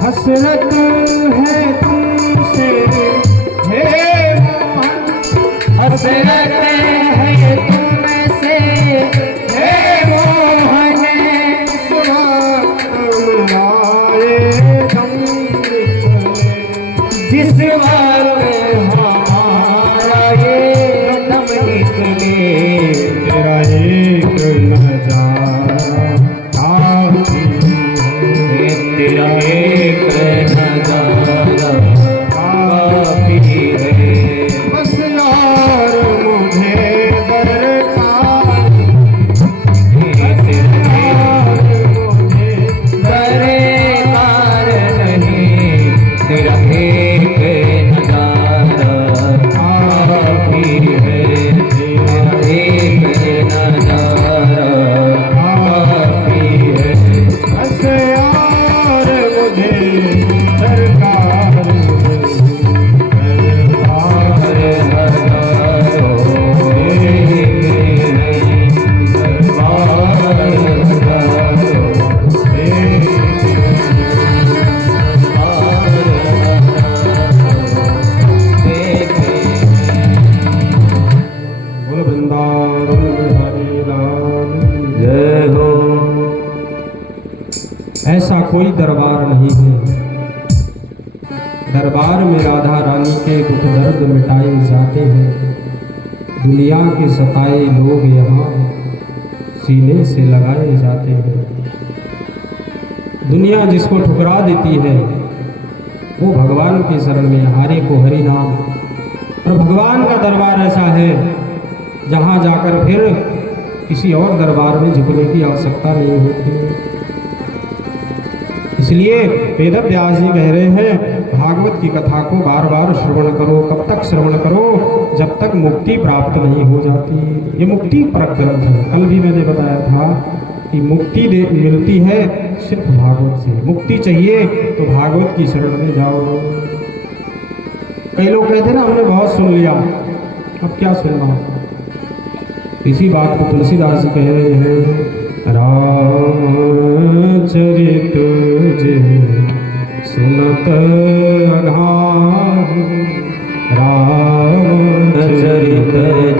हसरत है तुमसे हे मोहन, हसरत है तुमसे हे मोहन, इस वक्त हमारे दम निकले, जिस वक्त हमारा ये दम निकले, तेरा एक नजारा काफी है, तेरा एक नजारा काफी है, बस यार मुझे दरकार, बस यार मुझे दरकार नहीं, तेरा एक नजारा काफी है, तेरा एक नजारा काफी है, बस यार मुझे सरकार बोल वृंदावन हरि राम जय हो। ऐसा कोई दरबार नहीं है, दरबार में राधा रानी के दुख दर्द मिटाए जाते हैं, दुनिया के सताए लोग यहाँ सीने से लगाए जाते हैं। दुनिया जिसको ठुकरा देती है वो भगवान के शरण में हारे को हरि नाम, और भगवान का दरबार ऐसा है जहाँ जाकर फिर किसी और दरबार में झुकने की आवश्यकता नहीं होती। इसलिए वेद व्यास जी कह रहे हैं भागवत की कथा को बार बार श्रवण करो। कब तक श्रवण करो? जब तक मुक्ति प्राप्त नहीं हो जाती। ये मुक्ति परक ग्रंथ है। कल भी मैंने बताया था कि मुक्ति मिलती है सिर्फ भागवत से। मुक्ति चाहिए तो भागवत की शरण में जाओ। कई लोग कहते हैं ना हमने बहुत सुन लिया, अब क्या सुनना। इसी बात को तुलसीदास जी कह रहे हैं, रामचरित जय सुनत अघान, रामचरित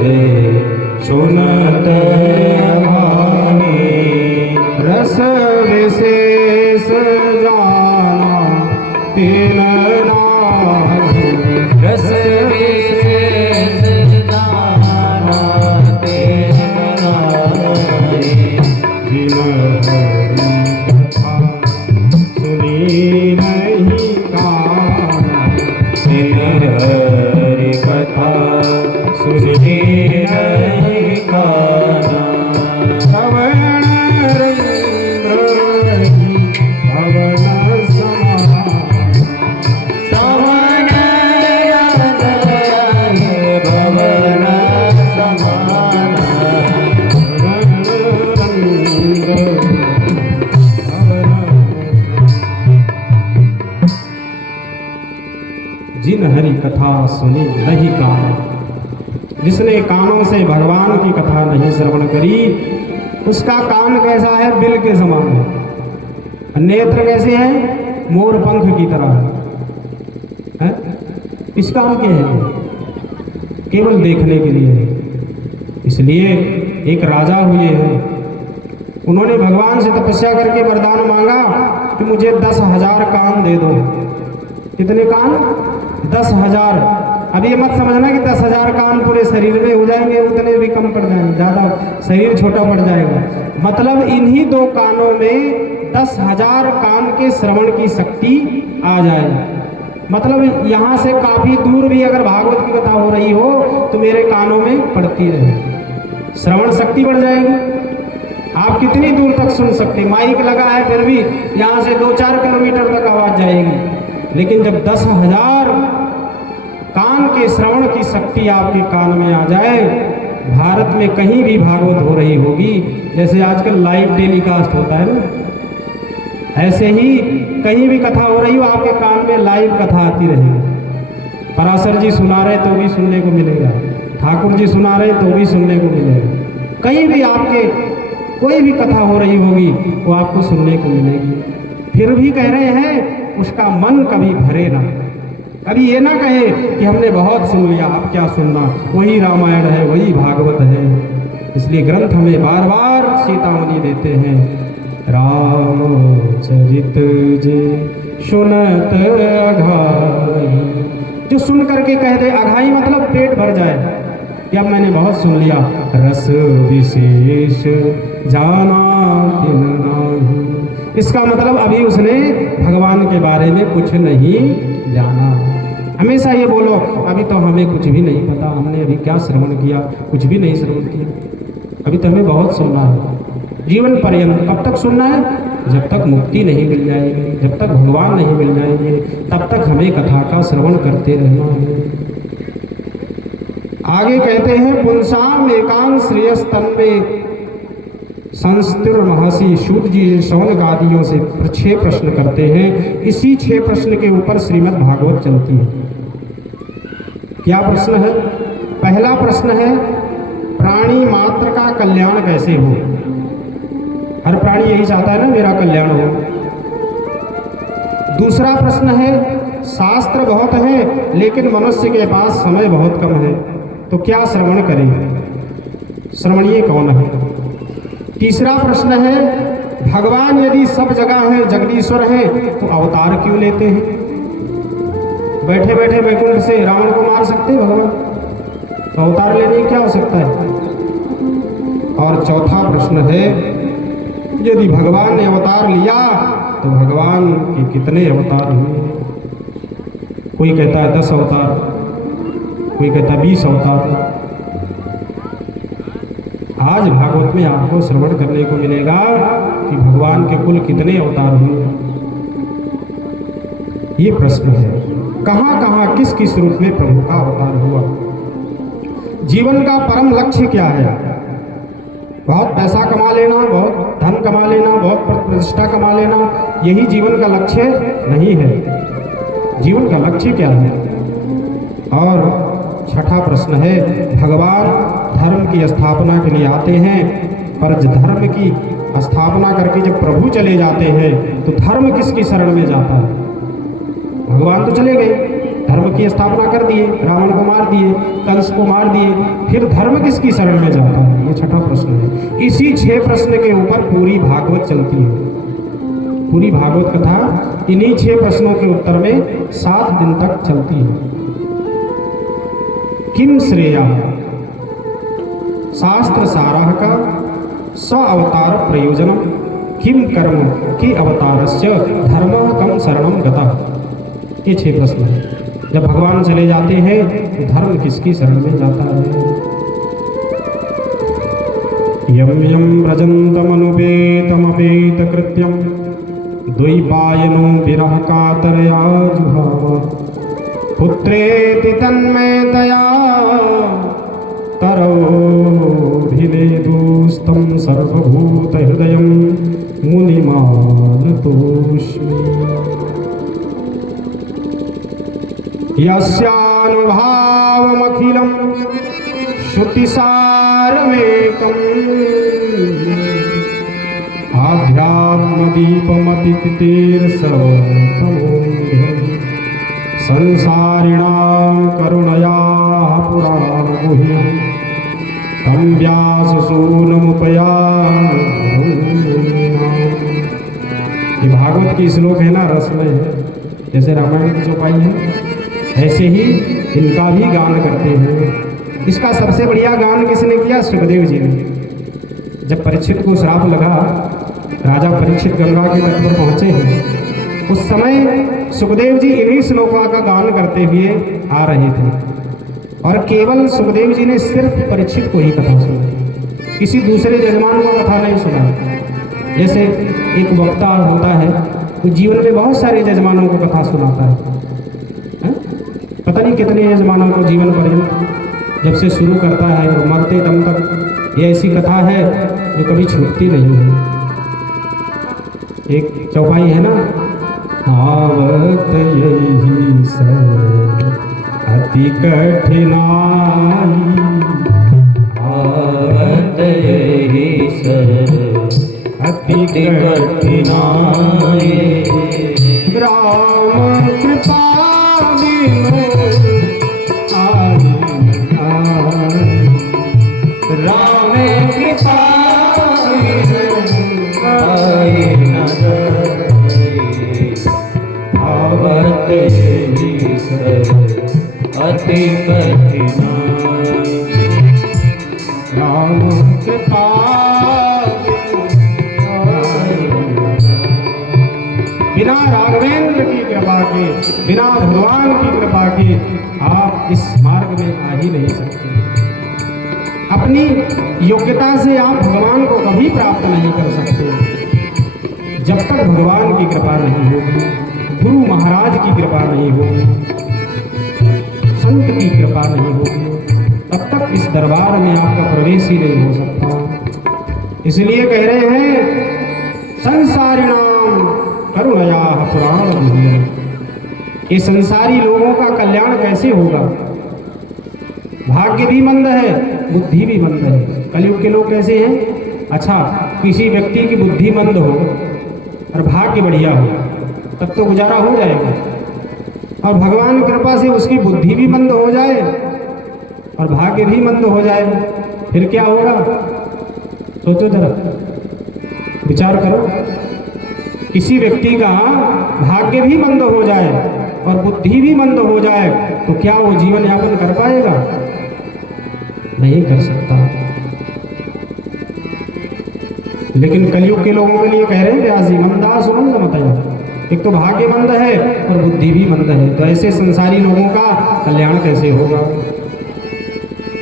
जय सुनत अघानी, रस विशेष जाना तीन नाहि, रस विशेष जाना तीन नाहि, जिन हरि कथा सुनी नहीं काना, जिन हरि कथा सुनी नहीं काना, श्रवण रंद्र भवन समान, श्रवण रंद्र भवन समान, जिन हरि कथा सुनी नहीं कान, जिसने कानों से भगवान की कथा नहीं श्रवण करी उसका कान कैसा है? बिल के समान है। नेत्र कैसे हैं? मोर पंख की तरह है। इस काम के हैं, केवल देखने के लिए। इसलिए एक राजा हुए हैं, उन्होंने भगवान से तपस्या करके वरदान मांगा कि मुझे 10,000 कान दे दो। कितने कान? 10,000। अब ये मत समझना कि 10,000 कान पूरे शरीर में हो जाएंगे, उतने भी कम पड़ जाएंगे, ज़्यादा शरीर छोटा पड़ जाएगा। मतलब इन्हीं 2 कानों में 10,000 कान के श्रवण की शक्ति आ जाए। मतलब यहाँ से काफ़ी दूर भी अगर भागवत की कथा हो रही हो तो मेरे कानों में पड़ती रहे, श्रवण शक्ति बढ़ जाएगी। आप कितनी दूर तक सुन सकते? माइक लगा है फिर भी यहाँ से 2-4 किलोमीटर तक आवाज़ जाएगी। लेकिन जब 10,000 कान के श्रवण की शक्ति आपके कान में आ जाए, भारत में कहीं भी भागवत हो रही होगी, जैसे आजकल लाइव टेलीकास्ट होता है ना, ऐसे ही कहीं भी कथा हो रही हो आपके कान में लाइव कथा आती रहेगी। पराशर जी सुना रहे तो भी सुनने को मिलेगा, ठाकुर जी सुना रहे तो भी सुनने को मिलेगा। कहीं भी आपके कोई भी कथा हो रही होगी वो आपको सुनने को मिलेगी। फिर भी कह रहे हैं उसका मन कभी भरे ना, कभी ये ना कहे कि हमने बहुत सुन लिया, अब क्या सुनना, वही रामायण है, वही भागवत है। इसलिए ग्रंथ हमें बार बार चेतावनी देते हैं, रामचरित जे सुनत अघाई। जो सुन करके कह दे, अघाई मतलब पेट भर जाए कि अब मैंने बहुत सुन लिया, रस विशेष जाना तिन नाहि। इसका मतलब अभी उसने भगवान के बारे में कुछ नहीं जाना। हमेशा ये बोलो अभी तो हमें कुछ भी नहीं पता, हमने अभी क्या श्रवण किया, कुछ भी नहीं श्रवण किया, अभी तो हमें बहुत सुनना है। जीवन पर्यंत कब तक सुनना है? जब तक मुक्ति नहीं मिल जाएगी, जब तक भगवान नहीं मिल जाएंगे, तब तक हमें कथा का श्रवण करते रहना है। आगे कहते हैं, पुंसाम एकांत श्रेयस तन्मे संस्तिर महर्षि सूत जी शौनकादियों से 6 प्रश्न करते हैं। इसी 6 प्रश्न के ऊपर श्रीमद् भागवत चलती है। क्या प्रश्न है? पहला प्रश्न है, प्राणी मात्र का कल्याण कैसे हो? हर प्राणी यही चाहता है ना मेरा कल्याण हो। दूसरा प्रश्न है, शास्त्र बहुत है लेकिन मनुष्य के पास समय बहुत कम है, तो क्या श्रवण करें? श्रवणीय कौन है? तीसरा प्रश्न है, भगवान यदि सब जगह है, जगदीश्वर है, तो अवतार क्यों लेते हैं? बैठे बैठे वैकुंठ से रावण को मार सकते हैं भगवान, तो अवतार लेने की क्या हो सकता है? और चौथा प्रश्न है, यदि भगवान ने अवतार लिया तो भगवान के कितने अवतार हुए? कोई कहता है 10 अवतार, कोई कहता है 20 अवतार। आज भागवत में आपको श्रवण करने को मिलेगा कि भगवान के कुल कितने अवतार हुए। ये प्रश्न है, कहाँ कहाँ किस किस रूप में प्रभु का अवतार हुआ। जीवन का परम लक्ष्य क्या है? बहुत पैसा कमा लेना, बहुत धन कमा लेना, बहुत प्रतिष्ठा कमा लेना, यही जीवन का लक्ष्य नहीं है। जीवन का लक्ष्य क्या है? और छठा प्रश्न है, भगवान धर्म की स्थापना के लिए आते हैं, पर धर्म की स्थापना करके जब प्रभु चले जाते हैं तो धर्म किसकी शरण में जाता है? भगवान तो चले गए, धर्म की स्थापना कर दिए, रावण को मार दिए, कंस को मार दिए, फिर धर्म किसकी शरण में जाता है? ये छठा प्रश्न है। इसी 6 प्रश्न के ऊपर पूरी भागवत चलती है। पूरी भागवत कथा इन्हीं 6 प्रश्नों के उत्तर में 7 दिन तक चलती है। किम श्रेया शास्त्र साराह का स्व अवतार प्रयोजन किम कर्म कि अवतारस्य धर्म कम शरणम गता। ये 6 प्रश्न हैं। जब भगवान चले जाते हैं तो धर्म किसकी शरण में जाता है? यम यम व्रजन्तमनुपेतमपेत कृत्यम द्वैपायनो विरह कातरया जुहाव पुत्रेति तन्मयतया करोभिनेदुस्तं सर्वभूतहृदयं मुनिमानतोऽस्मि। यस्यानुभावमखिलं श्रुतिसारमेकम् रूपमतितीर्षवतमोऽन्ध्यं संसारिणां करुणया पुराणगुह्यं तं व्याससूनमुपयामि। ये भागवत की श्लोक है ना, रसमय है, जैसे रामायण की चौपाई है ऐसे ही इनका भी गान करते हैं। इसका सबसे बढ़िया गान किसने किया? सुखदेव जी ने। जब परीक्षित को श्राप लगा, राजा परीक्षित गंगा के तट पर पहुंचे हैं, उस समय सुखदेव जी इन्हीं श्लोकों का गान करते हुए आ रहे थे और केवल सुखदेव जी ने सिर्फ परीक्षित को ही कथा सुनाई, किसी दूसरे जजमान को कथा नहीं सुनाई। जैसे एक वक्ता होता है तो जीवन में बहुत सारे जजमानों को कथा सुनाता है, पता नहीं कितने यजमानों को जीवन पर्यंत जब से शुरू करता है और मरते दम तक ये ऐसी कथा है जो कभी छूटती नहीं है। एक चौपाई है ना, आवत यही सर अति कठिनाई, आवत यही सर अति कठिनाई, राम कृपा राम कृपा आवत यही सर अति कठिनाई, राम कृपा बिना राघवेंद्र की कृपा के, बिना भगवान की कृपा के आप इस मार्ग में आ ही नहीं सकते। अपनी योग्यता से आप भगवान को कभी प्राप्त नहीं कर सकते जब तक भगवान की कृपा नहीं होगी, गुरु महाराज की कृपा नहीं होगी, संत की कृपा नहीं होगी, तब तक इस दरबार में आपका प्रवेश ही नहीं हो सकता। इसलिए कह रहे हैं संसारिणां करुणया पुराणगुह्यं, ये संसारी लोगों का कल्याण कैसे होगा? भाग्य भी मंद है, बुद्धि भी मंद है। कलयुग के लोग कैसे हैं? अच्छा, किसी व्यक्ति की बुद्धि मंद हो और भाग्य बढ़िया हो तब तो गुजारा हो जाएगा, और भगवान की कृपा से उसकी बुद्धि भी मंद हो जाए और भाग्य भी मंद हो जाए, फिर क्या होगा? सोचो जरा, विचार करो। किसी व्यक्ति का भाग्य भी मंद हो जाए और बुद्धि भी मंद हो जाए तो क्या वो जीवन यापन कर पाएगा? नहीं कर सकता। लेकिन कलयुग के लोगों के लिए कह रहे हैं व्यास जी, मंदा सुमंद मतया, एक तो भाग्य मंद है और बुद्धि भी मंद है, तो ऐसे संसारी लोगों का कल्याण कैसे होगा?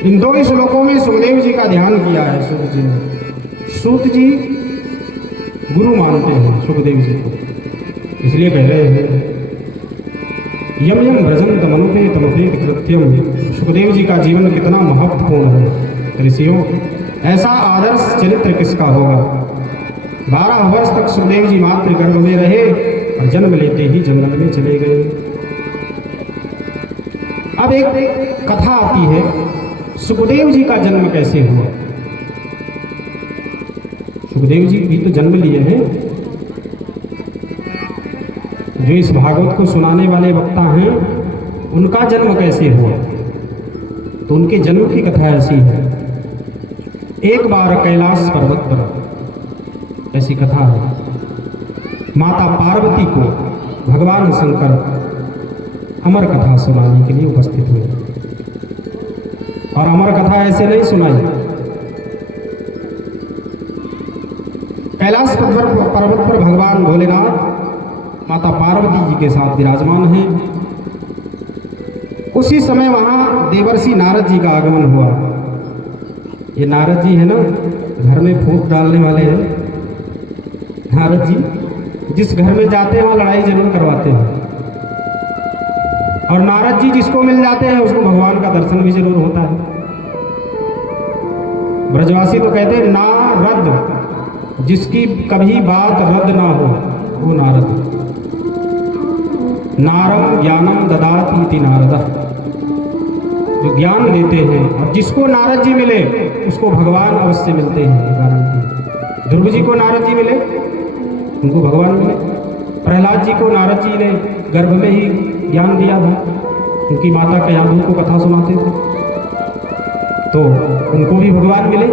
इन दो श्लोकों में सुखदेव जी का ध्यान किया है सूत जी ने। सूत जी गुरु मानते हैं सुखदेव जी को, इसलिए कह रहे हैं यम यम व्रजंत मनुपेत मपेत कृत्यम। सुखदेव जी का जीवन कितना महत्वपूर्ण है ऋषियों, ऐसा आदर्श चरित्र किसका होगा? 12 वर्ष तक सुखदेव जी मातृ गर्भ में रहे और जन्म लेते ही जंगल में चले गए। अब एक कथा आती है, सुखदेव जी का जन्म कैसे हुआ? सुखदेव जी भी तो जन्म लिए हैं। जो इस भागवत को सुनाने वाले वक्ता हैं उनका जन्म कैसे हुआ? तो उनके जन्म की कथा ऐसी है। एक बार कैलाश पर्वत पर ऐसी कथा है, माता पार्वती को भगवान शंकर अमर कथा सुनाने के लिए उपस्थित हुए, और अमर कथा ऐसे नहीं सुनाई। कैलाश पर्वत पर भगवान भोलेनाथ माता पार्वती जी के साथ विराजमान हैं। उसी समय वहां देवर्षि नारद जी का आगमन हुआ। ये नारद जी है ना, घर में फूट डालने वाले हैं। नारद जी जिस घर में जाते हैं वहां लड़ाई जरूर करवाते हैं, और नारद जी जिसको मिल जाते हैं उसको भगवान का दर्शन भी जरूर होता है। ब्रजवासी तो कहते हैं नारद, जिसकी कभी बात रद्द ना हो वो नारद। नारम ज्ञानम ददाति इति नारद, जो ज्ञान देते हैं, और जिसको नारद जी मिले उसको भगवान अवश्य मिलते हैं, गारंटी। ध्रुव जी को नारद जी मिले, उनको भगवान मिले। प्रहलाद जी को नारद जी ने गर्भ में ही ज्ञान दिया था, उनकी माता के यहाँ उनको कथा सुनाते थे, तो उनको भी भगवान मिले।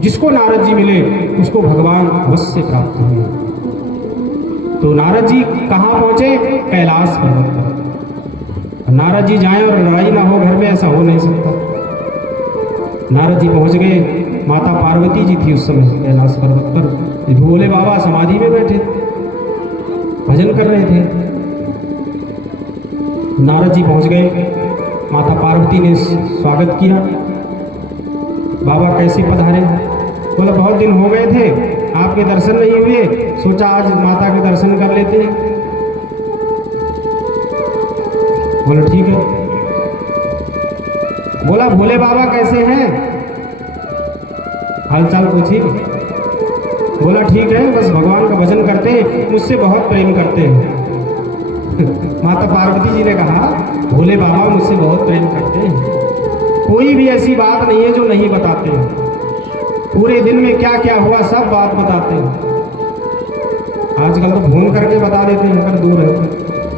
जिसको नारद जी मिले उसको भगवान अवश्य प्राप्त हुए। तो नारद जी कहाँ पहुँचे? कैलाश पर्वत पर। नारद जी जाएं और लड़ाई ना हो घर में, ऐसा हो नहीं सकता। नारद जी पहुँच गए, माता पार्वती जी थी उस समय कैलाश पर्वत पर। भोले बाबा समाधि में बैठे थे, भजन कर रहे थे। नारद जी पहुँच गए, माता पार्वती ने स्वागत किया। बाबा कैसे पधारे? बोला बहुत दिन हो गए थे, आपके दर्शन नहीं हुए, सोचा आज माता के दर्शन कर लेते हैं। बोला ठीक है। बोला भोले बाबा कैसे हैं? हालचाल पूछी। बोला ठीक है, बस भगवान का भजन करते हैं, मुझसे बहुत प्रेम करते हैं। माता पार्वती जी ने कहा भोले बाबा मुझसे बहुत प्रेम करते हैं, कोई भी ऐसी बात नहीं है जो नहीं बताते हैं, पूरे दिन में क्या क्या हुआ सब बात बताते हैं। आजकल तो फोन करके बता देते हैं अगर दूर है,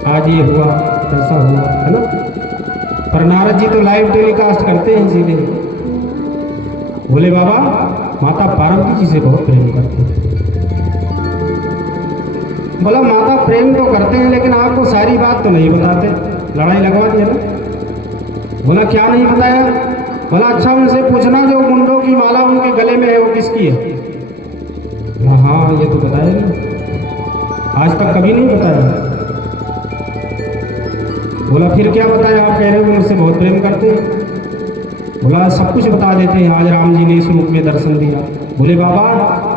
आज ये हुआ ऐसा हुआ, है ना। पर नारद जी तो लाइव टेलीकास्ट करते हैं सीधे। भोले बाबा माता पार्वती जी से बहुत प्रेम करते हैं। बोला माता प्रेम तो करते हैं लेकिन आपको सारी बात तो नहीं बताते, लड़ाई लगवा दी है ना। बोला क्या नहीं बताया? बोला अच्छा उनसे पूछना जो मुंडों की माला उनके गले में है वो किसकी है? हाँ ये तो बताया नहीं, आज तक कभी नहीं बताया। बोला फिर क्या बताया? आप कह रहे हो मुझसे बहुत प्रेम करते हैं। बोला सब कुछ बता देते हैं, आज राम जी ने इस रूप में दर्शन दिया। बोले बाबा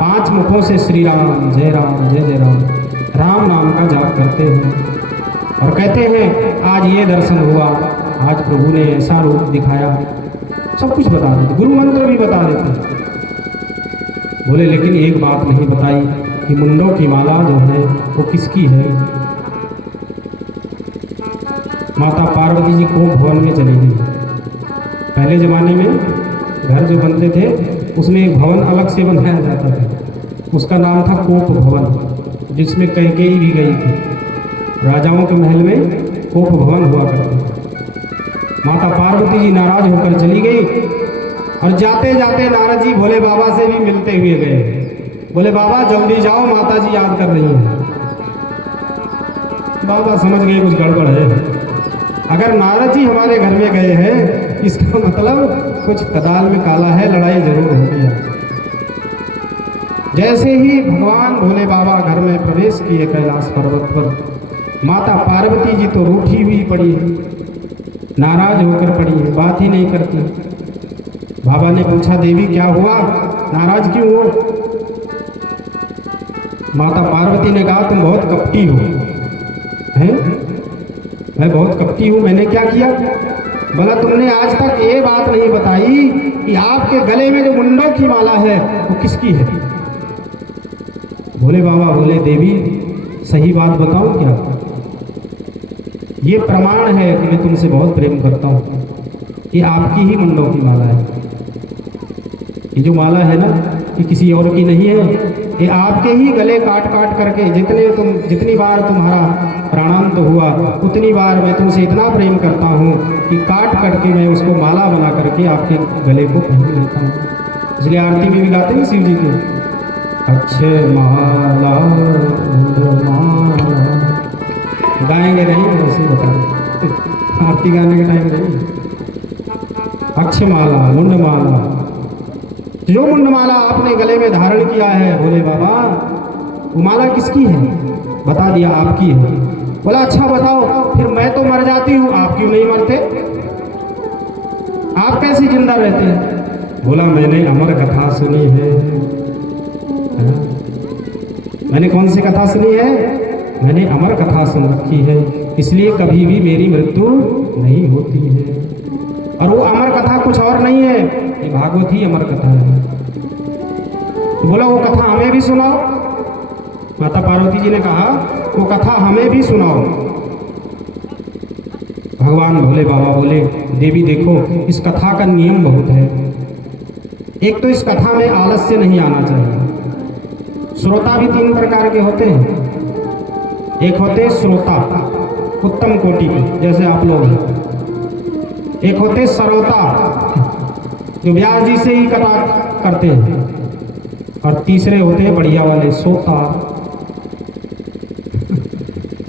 5 मुखों से श्री राम जय जय राम राम नाम का जाप करते हैं और कहते हैं आज ये दर्शन हुआ, आज प्रभु ने ऐसा रूप दिखाया, सब कुछ बता देते, गुरु मंत्र भी बता देते। बोले लेकिन एक बात नहीं बताई कि मुंडों की माला जो है वो किसकी है। माता पार्वती जी कोप भवन में चली गई। पहले ज़माने में घर जो बनते थे उसमें एक भवन अलग से बनाया जाता था, उसका नाम था कोप भवन, जिसमें कैकेयी भी गई थी। राजाओं के महल में कोप भवन हुआ करता था। माता पार्वती जी नाराज होकर चली गई और जाते जाते नारद जी भोले बाबा से भी मिलते हुए गए। बोले बाबा जल्दी जाओ, माता जी याद कर रही हैं। बाबा समझ गए कुछ गड़बड़ है। अगर नारद जी हमारे घर में गए हैं इसका मतलब कुछ कदाल में काला है, लड़ाई जरूर होगी। जैसे ही भगवान भोले बाबा घर में प्रवेश किए कैलाश पर्वत पर, माता पार्वती जी तो रूठी हुई पड़ी है, नाराज होकर पड़ी है, बात ही नहीं करती। बाबा ने पूछा देवी क्या हुआ, नाराज क्यों हो? माता पार्वती ने कहा तुम बहुत कपटी हो। हैं? मैं बहुत कपटी हूँ, मैंने क्या किया? बोला तुमने आज तक ये बात नहीं बताई कि आपके गले में जो मुंडों की माला है वो किसकी है। भोले बाबा बोले देवी सही बात बताऊं क्या? ये प्रमाण है कि मैं तुमसे बहुत प्रेम करता हूँ, ये आपकी ही मुंडों की माला है। ये जो माला है ना ये किसी और की नहीं है, ये आपके ही गले काट काट करके जितनी बार तुम्हारा प्राणांत हुआ उतनी बार मैं तुमसे इतना प्रेम करता हूँ कि काट करके मैं उसको माला बना करके आपके गले को पहन लेता हूँ। इसलिए आरती में भी गाते हैं शिव जी के अच्छे माला गाएंगे नहीं, वैसे बता आरती गाने के टाइम नहीं। अक्ष माला मुंड माला, जो मुंड माला आपने गले में धारण किया है भोले बाबा वो माला किसकी है? बता दिया आपकी है। बोला अच्छा बताओ फिर मैं तो मर जाती हूँ, आप क्यों नहीं मरते? आप कैसे जिंदा रहते हैं? बोला मैंने अमर कथा सुनी है। मैंने कौन सी कथा सुनी है? मैंने अमर कथा सुन रखी है, इसलिए कभी भी मेरी मृत्यु नहीं होती है। और वो अमर कथा कुछ और नहीं है, ये भागवत ही अमर कथा है। तो बोला वो कथा हमें भी सुनाओ। माता पार्वती जी ने कहा वो कथा हमें भी सुनाओ। भगवान भोले बाबा बोले देवी देखो इस कथा का नियम बहुत है। एक तो इस कथा में आलस्य नहीं आना चाहिए, श्रोता भी तीन प्रकार के होते हैं। एक होते श्रोता उत्तम कोटि के, जैसे आप लोग हैं। एक होते श्रोता जो व्यास जी से ही कथा करते हैं। और तीसरे होते हैं बढ़िया वाले सोता।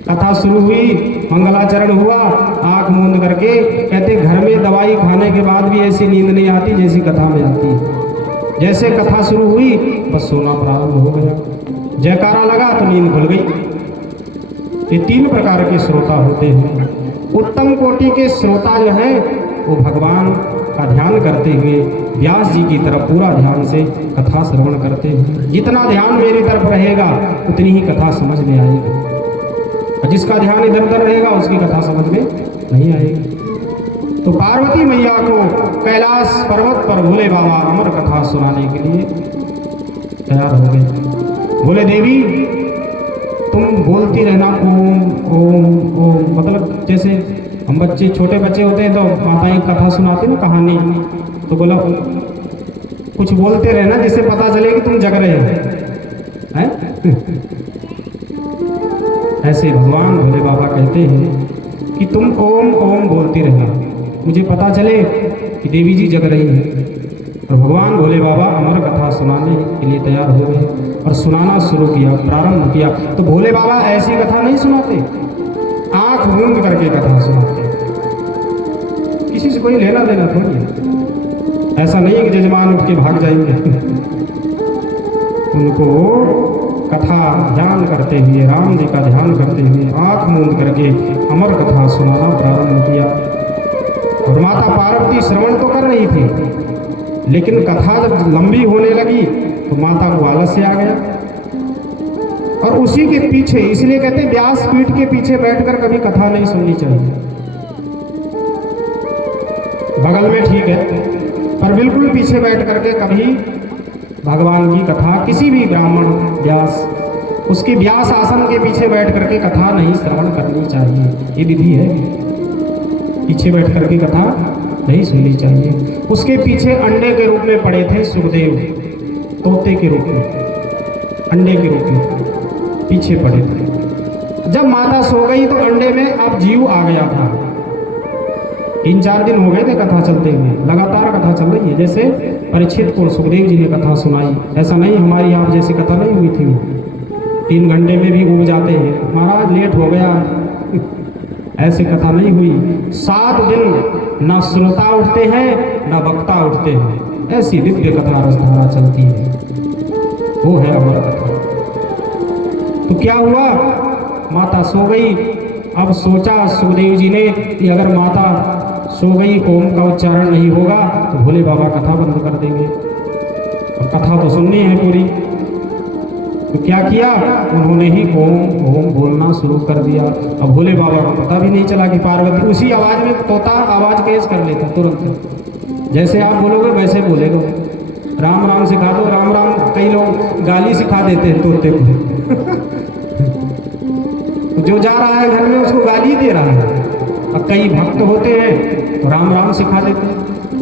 कथा शुरू हुई, मंगलाचरण हुआ, आंख मूंद करके कहते घर में दवाई खाने के बाद भी ऐसी नींद नहीं आती जैसी कथा में आती है। जैसे कथा शुरू हुई बस सोना प्रारंभ हो गया, जयकारा लगा तो नींद खुल गई। ये तीन प्रकार के श्रोता होते हैं। उत्तम कोटि के श्रोता जो हैं वो भगवान का ध्यान करते हुए व्यास जी की तरफ पूरा ध्यान से कथा श्रवण करते हैं। जितना ध्यान मेरी तरफ रहेगा उतनी ही कथा समझ में आएगी, और जिसका ध्यान इधर उधर रहेगा उसकी कथा समझ में नहीं आएगी। तो पार्वती मैया को कैलाश पर्वत पर भोले बाबा अमर कथा सुनाने के लिए तैयार हो गए। बोले देवी तुम बोलती रहना ओम ओम ओम, मतलब जैसे हम बच्चे छोटे बच्चे होते हैं तो माताएं कथा सुनाती ना कहानी, तो बोला कुछ बोलते रहना जिससे पता चले कि तुम जग रहे हो हैं? ऐसे भगवान भोले बाबा कहते हैं कि तुम ओम ओम बोलती रहना, मुझे पता चले कि देवी जी जग रही है। और भगवान भोले बाबा अमर कथा सुनाने के लिए तैयार हो गए और सुनाना शुरू किया, प्रारंभ किया। तो भोले बाबा ऐसी कथा नहीं सुनाते, आंख मूंद करके कथा सुनाते। किसी से कोई लेना देना थोड़ी है। ऐसा नहीं है कि जजमान उठ के भाग जाएंगे। उनको कथा ध्यान करते हुए, राम जी का ध्यान करते हुए आंख मूंद करके अमर कथा सुनाना प्रारंभ किया। और माता पार्वती श्रवण तो कर रही थी, लेकिन कथा जब लंबी होने लगी तो माता को आलस्य आ गया। और उसी के पीछे, इसलिए कहते हैं व्यास पीठ के पीछे बैठकर कभी कथा नहीं सुननी चाहिए। बगल में ठीक है, पर बिल्कुल पीछे बैठ करके कभी भगवान की कथा, किसी भी ब्राह्मण व्यास, उसके व्यास आसन के पीछे बैठ करके कथा नहीं श्रवण करनी चाहिए। ये विधि है, पीछे बैठ करके कथा नहीं सुननी चाहिए। उसके पीछे अंडे के रूप में पड़े थे सुखदेव, तोते के रूप में, अंडे के रूप में पीछे पड़े थे। जब माता सो गई तो अंडे में अब जीव आ गया था। 3-4 दिन हो गए थे कथा चलते हुए, लगातार कथा चल रही है। जैसे परीक्षित को सुखदेव जी ने कथा सुनाई, ऐसा नहीं हमारी आप जैसी कथा नहीं हुई थी। 3 घंटे में भी उग जाते हैं, महाराज लेट हो गया, ऐसी कथा नहीं हुई। 7 दिन न श्रोता उठते हैं न वक्ता उठते हैं, ऐसी दिव्य कथा रसधारा चलती है, वो है अमर कथा। तो क्या हुआ, माता सो गई। अब सोचा सुखदेव जी ने कि अगर माता सो गई, ओम का उच्चारण नहीं होगा तो भोले बाबा कथा बंद कर देंगे, और कथा तो सुननी है पूरी। तो क्या किया, उन्होंने ही ओम ओम बोलना शुरू कर दिया। अब भोले बाबा को पता भी नहीं चला कि पार्वती उसी आवाज में, तोता आवाज कैच कर लेता तुरंत, जैसे आप बोलोगे वैसे बोलेगा। राम राम सिखा दो, राम राम, कई लोग गाली सिखा देते हैं तोते को। जो जा रहा है घर में उसको गाली दे रहा है। अब कई भक्त होते हैं तो राम राम सिखा देते हैं,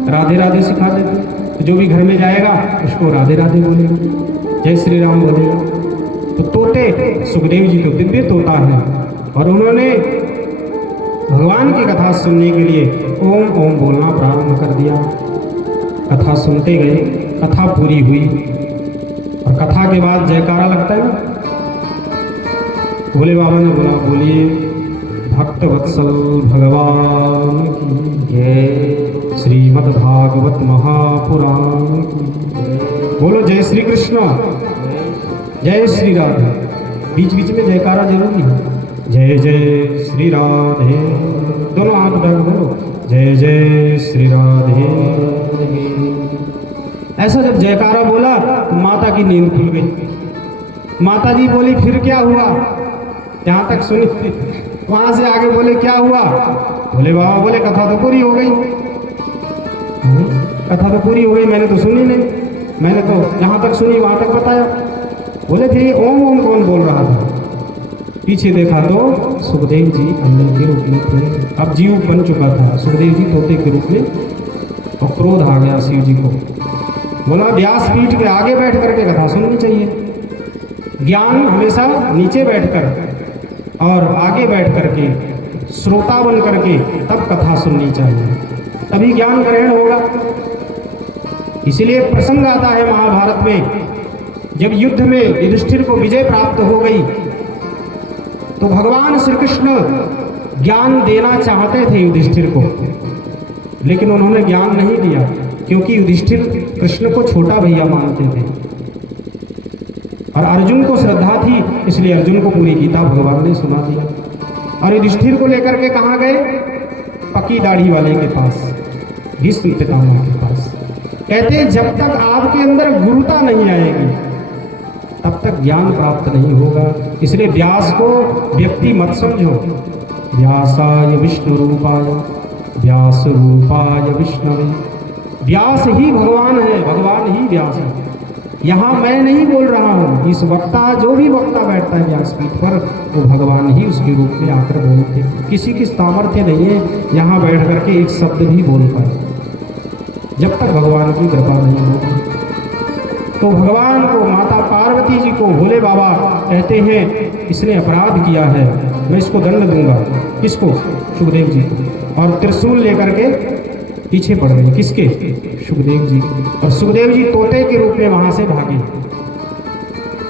राधे राधे सिखा देते हैं। तो जो भी घर में जाएगा उसको राधे राधे बोलेगा, जय श्री राम बोलेगा। तो तोते, सुखदेव जी तो दिव्य तोता है, और उन्होंने भगवान की कथा सुनने के लिए ओम ओम बोलना प्रारंभ कर दिया। कथा सुनते गए, कथा पूरी हुई, और कथा के बाद जयकारा लगता है ना, भोले बाबा ने बोला बोलिए भक्त वत्सल भगवान की जय, श्रीमद् भागवत महापुराण की। बोलो जय श्री कृष्ण, जय श्री राधे। बीच बीच में जयकारा जरूरी है। जय जय श्री राधे, दोनों हाथ उठाकर बोलो जय जय श्री राधे। ऐसा जब जयकारा बोला तो माता की नींद खुल गई। माता जी बोली फिर क्या हुआ, यहाँ तक सुनी, वहां से आगे बोले क्या हुआ। भोले बाबा बोले कथा तो पूरी हो गई, कथा तो पूरी हो गई, मैंने तो सुनी नहीं, मैंने तो यहाँ तक सुनी वहां तक बताया। बोले फिर ओम ओम कौन बोल रहा था। पीछे देखा तो सुखदेव जी अंडे के रूप में थे। अब जीव बन चुका था, सुखदेव जी तोते के रूप में, और क्रोध आ गया शिव जी को। बोला व्यासपीठ के आगे बैठ करके कथा सुननी चाहिए, ज्ञान हमेशा नीचे बैठकर और आगे बैठ करके श्रोता बन करके तब कथा सुननी चाहिए, तभी ज्ञान ग्रहण होगा। इसलिए प्रसंग आता है महाभारत में, जब युद्ध में युधिष्ठिर को विजय प्राप्त हो गई तो भगवान श्री कृष्ण ज्ञान देना चाहते थे युधिष्ठिर को, लेकिन उन्होंने ज्ञान नहीं दिया, क्योंकि युधिष्ठिर कृष्ण को छोटा भैया मानते थे और अर्जुन को श्रद्धा थी, इसलिए अर्जुन को पूरी गीता भगवान ने सुना दिया। और युधिष्ठिर को लेकर के कहाँ गए? पकी दाढ़ी वाले के पास, भीष्म पितामह के पास। कहते जब तक आपके अंदर गुरुता नहीं आएगी तब तक ज्ञान प्राप्त नहीं होगा। इसलिए व्यास को व्यक्ति मत समझो। व्यासाय विष्णु रूपाय व्यास रूपाय विष्णवे। व्यास ही भगवान है, भगवान ही व्यास है। यहाँ मैं नहीं बोल रहा हूँ, इस वक्ता जो भी वक्ता बैठता है व्यासपीठ पर वो भगवान ही उसके रूप में आकर बोलते। किसी की सामर्थ्य नहीं है यहाँ बैठ करके एक शब्द भी बोल पाए, जब तक भगवान की कृपा नहीं होगी। तो भगवान को, माता पार्वती जी को भोले बाबा कहते हैं इसने अपराध किया है, मैं इसको दंड दूंगा। किसको? सुखदेव जी को। और त्रिशूल लेकर के पीछे पड़ गए। किसके? सुखदेव जी। और सुखदेव जी तोते के रूप में वहां से भागे।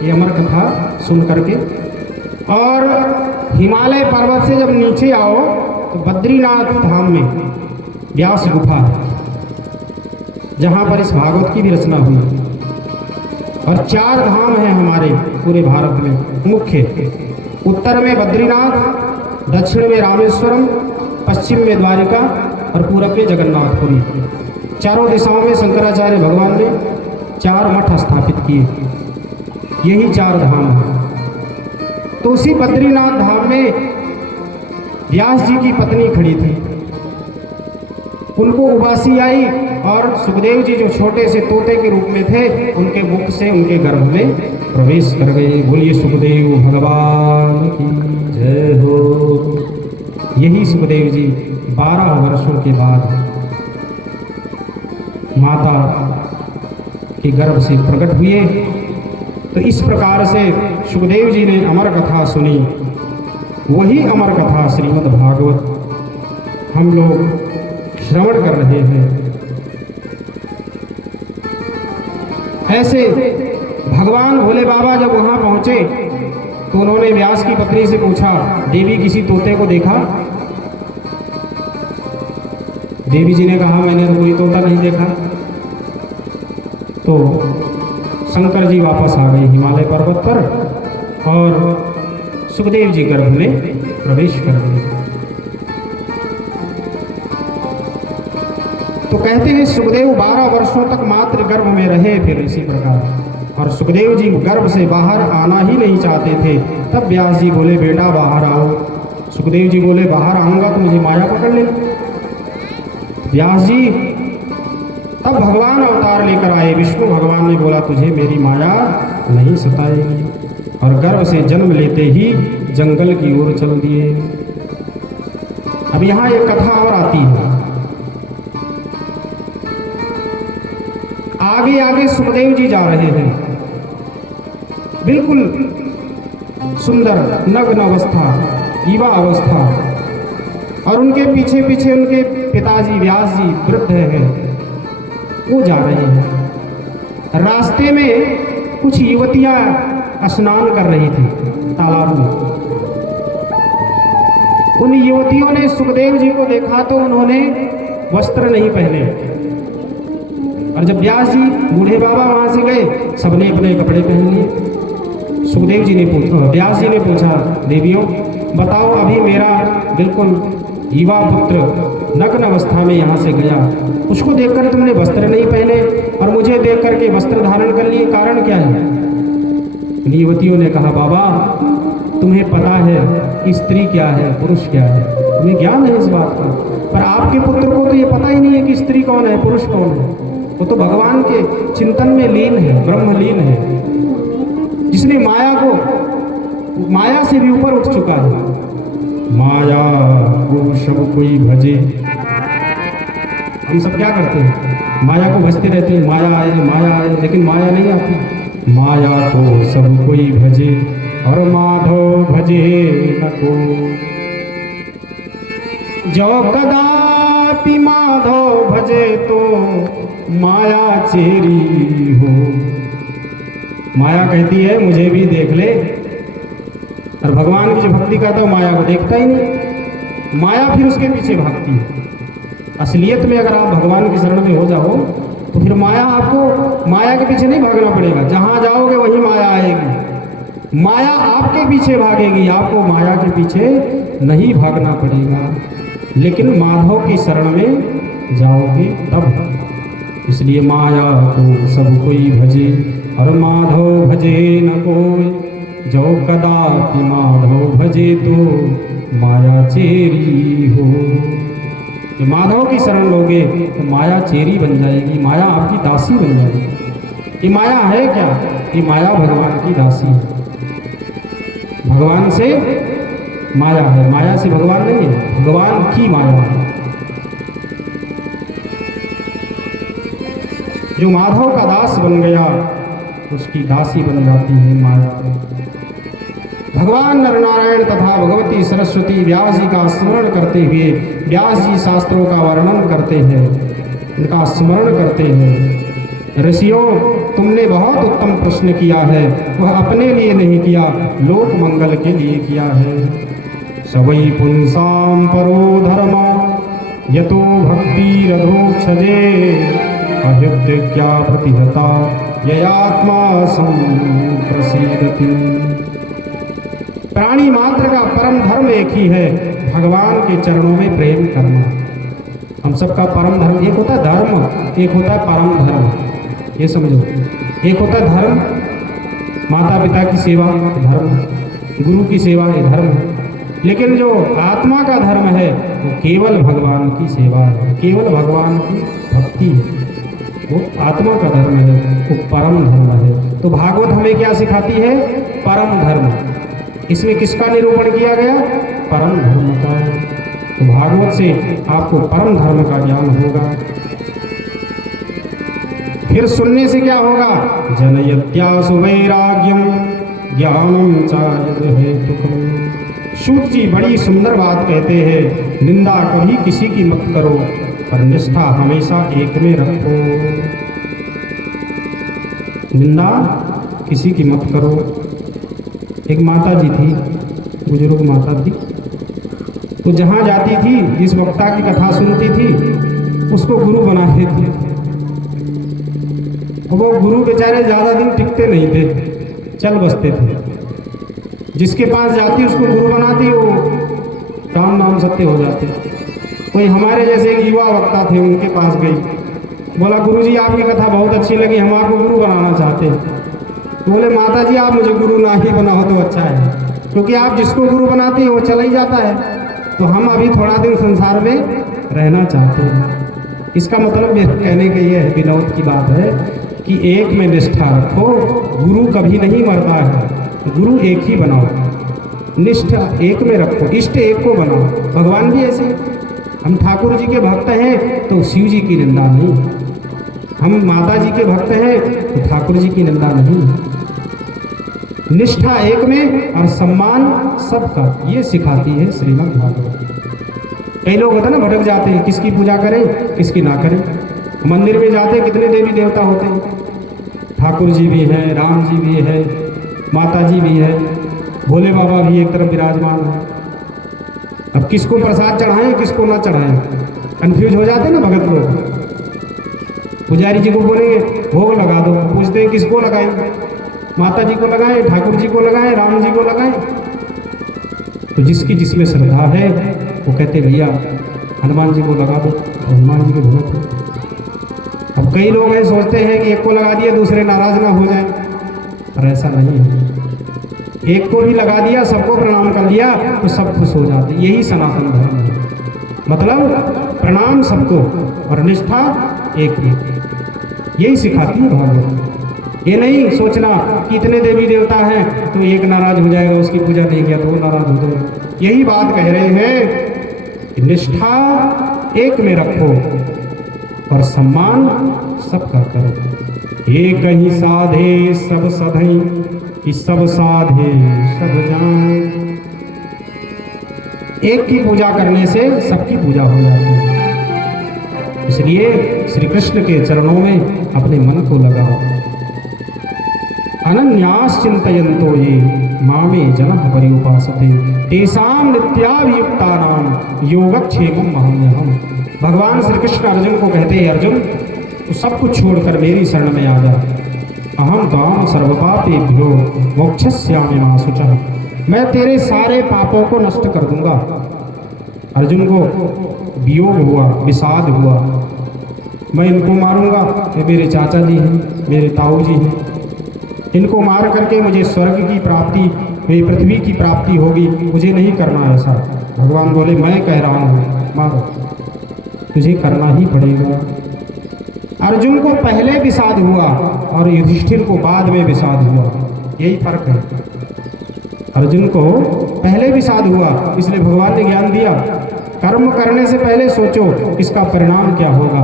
ये अमर कथा सुन करके। और हिमालय पर्वत से जब नीचे आओ तो बद्रीनाथ धाम में व्यास गुफा, जहां पर इस भागवत की भी रचना हुई। और 4 धाम हैं हमारे पूरे भारत में मुख्य। उत्तर में बद्रीनाथ, दक्षिण में रामेश्वरम, पश्चिम में द्वारिका और पूरब में जगन्नाथपुरी। चारों दिशाओं में शंकराचार्य भगवान ने 4 मठ स्थापित किए। यही 4 धाम हैं। तो उसी बद्रीनाथ धाम में व्यास जी की पत्नी खड़ी थी। उनको उबासी आई और सुखदेव जी जो छोटे से तोते के रूप में थे उनके मुख से उनके गर्भ में प्रवेश कर गए। बोलिए सुखदेव भगवान की जय हो। यही सुखदेव जी 12 वर्षों के बाद माता के गर्भ से प्रकट हुए। तो इस प्रकार से सुखदेव जी ने अमर कथा सुनी। वही अमर कथा श्रीमद् भागवत हम लोग श्रवण कर रहे हैं। ऐसे भगवान भोले बाबा जब वहां पहुंचे तो उन्होंने व्यास की पत्नी से पूछा, देवी किसी तोते को देखा? देवी जी ने कहा मैंने कोई तोता नहीं देखा। तो शंकर जी वापस आ गए हिमालय पर्वत पर और सुखदेव जी गर्भ में प्रवेश कर गए। तो कहते हैं सुखदेव 12 वर्षों तक मात्र गर्भ में रहे। फिर इसी प्रकार और सुखदेव जी गर्भ से बाहर आना ही नहीं चाहते थे। तब व्यास जी बोले बेटा बाहर आओ। सुखदेव जी बोले बाहर आऊँगा तो मुझे माया पकड़ ले। व्यास जी तब भगवान अवतार लेकर आए। विष्णु भगवान ने बोला तुझे मेरी माया नहीं सताएगी, और गर्भ से जन्म लेते ही जंगल की ओर चल दिए। अब यहाँ एक कथा और आती है। आगे आगे सुखदेव जी जा रहे हैं, बिल्कुल सुंदर नग्न अवस्था, युवा अवस्था, और उनके पीछे पीछे उनके पिताजी व्यास जी वृद्ध हैं, वो जा रहे हैं। रास्ते में कुछ युवतियां स्नान कर रही थी तालाब में। उन युवतियों ने सुखदेव जी को देखा तो उन्होंने वस्त्र नहीं पहने, और जब व्यास जी बूढ़े बाबा वहां से गए सबने अपने कपड़े पहन लिए। सुखदेव जी ने पूछा, व्यास जी ने पूछा देवियों बताओ अभी मेरा बिल्कुल युवा पुत्र नग्न अवस्था में यहाँ से गया, उसको देखकर तुमने वस्त्र नहीं पहने और मुझे देख करके वस्त्र धारण कर लिए, कारण क्या है? युवतियों ने कहा बाबा तुम्हें पता है कि स्त्री क्या है पुरुष क्या है, तुम्हें ज्ञान है इस बात का, पर आपके पुत्र को तो ये पता ही नहीं है कि स्त्री कौन है पुरुष कौन है। वो तो भगवान के चिंतन में लीन है, ब्रह्मलीन है, जिसने माया से भी ऊपर उठ चुका है। माया को सब कोई भजे। हम सब क्या करते हैं? माया को भजते रहते हैं, माया आए, लेकिन माया नहीं आती। माया को सब कोई भजे और माधव भजे न को। जो कदापि माधव भजे तो माया चेरी हो। माया कहती है मुझे भी देख ले, और भगवान की जो भक्ति करता है माया को देखता ही नहीं, माया फिर उसके पीछे भागती है। असलियत में अगर आप भगवान की शरण में हो जाओ तो फिर माया आपको, माया के पीछे नहीं भागना पड़ेगा, जहाँ जाओगे वहीं माया आएगी, माया आपके पीछे भागेगी, आपको माया के पीछे नहीं भागना पड़ेगा। लेकिन माधव की शरण में जाओगे तब। इसलिए माया को सब कोई भजे और माधव भजे न कोई। जो कदापि माधव भजे तो माया चेरी हो। जो माधव की शरण लोगे तो माया चेरी बन जाएगी, माया आपकी दासी बन जाएगी। ये माया है क्या? ये माया भगवान की दासी है। भगवान से माया है, माया से भगवान नहीं है, भगवान की माया है। जो माधव का दास बन गया उसकी दासी बन जाती है माया। भगवान नरनारायण तथा भगवती सरस्वती व्यास जी का स्मरण करते हुए, व्यास जी शास्त्रों का वर्णन करते हैं, उनका स्मरण करते हैं। ऋषियों, तुमने बहुत उत्तम प्रश्न किया है, वह अपने लिए नहीं किया, लोक मंगल के लिए किया है। सवै पुंसाम परो धर्म यतो भक्ति रधोक्षजे अहित्या प्रतिहता ययात्मा संप्रसीदति। प्राणी मात्र का परम धर्म एक ही है, भगवान के चरणों में प्रेम करना। हम सबका परम धर्म एक होता है धर्म, एक होता है परम धर्म। ये समझो, एक होता है धर्म, माता पिता की सेवा धर्म, गुरु की सेवा ये धर्म। लेकिन जो आत्मा का धर्म है वो केवल भगवान की सेवा है, केवल भगवान की भक्ति है, वो आत्मा का धर्म है, वो परम धर्म है। तो भागवत हमें क्या सिखाती है? परम धर्म। इसमें किसका निरूपण किया गया? परम धर्म का। तो भागवत से आपको परम धर्म का ज्ञान होगा। फिर सुनने से क्या होगा? जनयत्यासु वैराग्यम ज्ञानम चायद हेतुकम। सूत जी बड़ी सुंदर बात कहते हैं, निंदा कभी किसी की मत करो पर निष्ठा हमेशा एक में रखो। निंदा किसी की मत करो। एक माता जी थी, बुजुर्ग माता थी, तो जहाँ जाती थी, जिस वक्ता की कथा सुनती थी उसको गुरु बनाते थे। वो गुरु बेचारे ज़्यादा दिन टिकते नहीं थे, चल बसते थे। जिसके पास जाती उसको गुरु बनाती, वो राम नाम सत्य हो जाते। कोई हमारे जैसे एक युवा वक्ता थे, उनके पास गई, बोला गुरुजी आपकी कथा बहुत अच्छी लगी, हम आपको गुरु बनाना चाहते हैं। बोले माता जी आप मुझे गुरु ना ही बनाओ तो अच्छा है, क्योंकि आप जिसको गुरु बनाती है वो चला ही जाता है, तो हम अभी थोड़ा दिन संसार में रहना चाहते हैं। इसका मतलब मेरे कहने का ये है, विनोद की बात है कि एक में निष्ठा रखो, गुरु कभी नहीं मरता है, गुरु एक ही बनाओ, निष्ठा एक में रखो, इष्ट एक को बनाओ। भगवान भी ऐसे, हम ठाकुर जी के भक्त हैं तो शिव जी की निंदा नहीं, हम माता जी के भक्त हैं तो ठाकुर जी की निंदा नहीं। निष्ठा एक में और सम्मान सबका, ये सिखाती है श्रीमद् भागवत। कई लोग होते हैं ना, भटक जाते हैं, किसकी पूजा करें किसकी ना करें। मंदिर में जाते हैं, कितने देवी देवता होते हैं, ठाकुर जी भी हैं, राम जी भी है, माता जी भी है, भोले बाबा भी एक तरफ विराजमान है। अब किसको प्रसाद चढ़ाएं किसको ना चढ़ाएं, कंफ्यूज हो जाते हैं ना भगत लोग। पुजारी जी को बोलेंगे भोग लगा दो, पूछते हैं किसको लगाएं, माता जी को लगाएं, ठाकुर जी को लगाएं, राम जी को लगाएं। तो जिसकी जिसमें श्रद्धा है वो कहते भैया हनुमान जी को लगा दो, हनुमान जी के भगत हो। अब कई लोग हैं सोचते हैं कि एक को लगा दिया दूसरे नाराज ना हो जाए, पर ऐसा नहीं है। एक को भी लगा दिया, सबको प्रणाम कर लिया तो सब खुश हो जाते। यही सनातन धर्म है, मतलब प्रणाम सबको और निष्ठा एक में। यही सिखाती है भागवत। ये नहीं सोचना कि इतने देवी देवता हैं तो एक नाराज हो जाएगा, उसकी पूजा नहीं किया तो वो नाराज हो जाएगा। यही बात कह रहे हैं कि निष्ठा एक में रखो और सम्मान सबका करो। एक ही साधे सब सधई, कि सब साधे सब जान। एक की पूजा करने से सबकी पूजा हो जाती है। इसलिए श्री कृष्ण के चरणों में अपने मन को लगाओ। अनन्यास चिंतयन्तो ये मामे जनः पर्युपासते तेषां नित्याभियुक्तानां योगक्षेमं महम्यहम्। भगवान श्री कृष्ण अर्जुन को कहते हैं, अर्जुन तो सब कुछ छोड़कर मेरी शरण में आ जा। अहम त्वां सर्वपापेभ्यो मोक्षयिष्यामि मा शुचः। मैं तेरे सारे पापों को नष्ट कर दूंगा। अर्जुन को वियोग हुआ, विषाद हुआ, मैं इनको मारूंगा, ये मेरे चाचा जी हैं, मेरे ताऊ जी हैं, इनको मार करके मुझे स्वर्ग की प्राप्ति, मेरी पृथ्वी की प्राप्ति होगी, मुझे नहीं करना ऐसा। भगवान बोले, मैं कह रहा हूँ मारो, तुझे करना ही पड़ेगा। अर्जुन को पहले विषाद हुआ और युधिष्ठिर को बाद में विषाद हुआ, यही फर्क है। अर्जुन को पहले विषाद हुआ, इसलिए भगवान ने ज्ञान दिया, कर्म करने से पहले सोचो इसका परिणाम क्या होगा।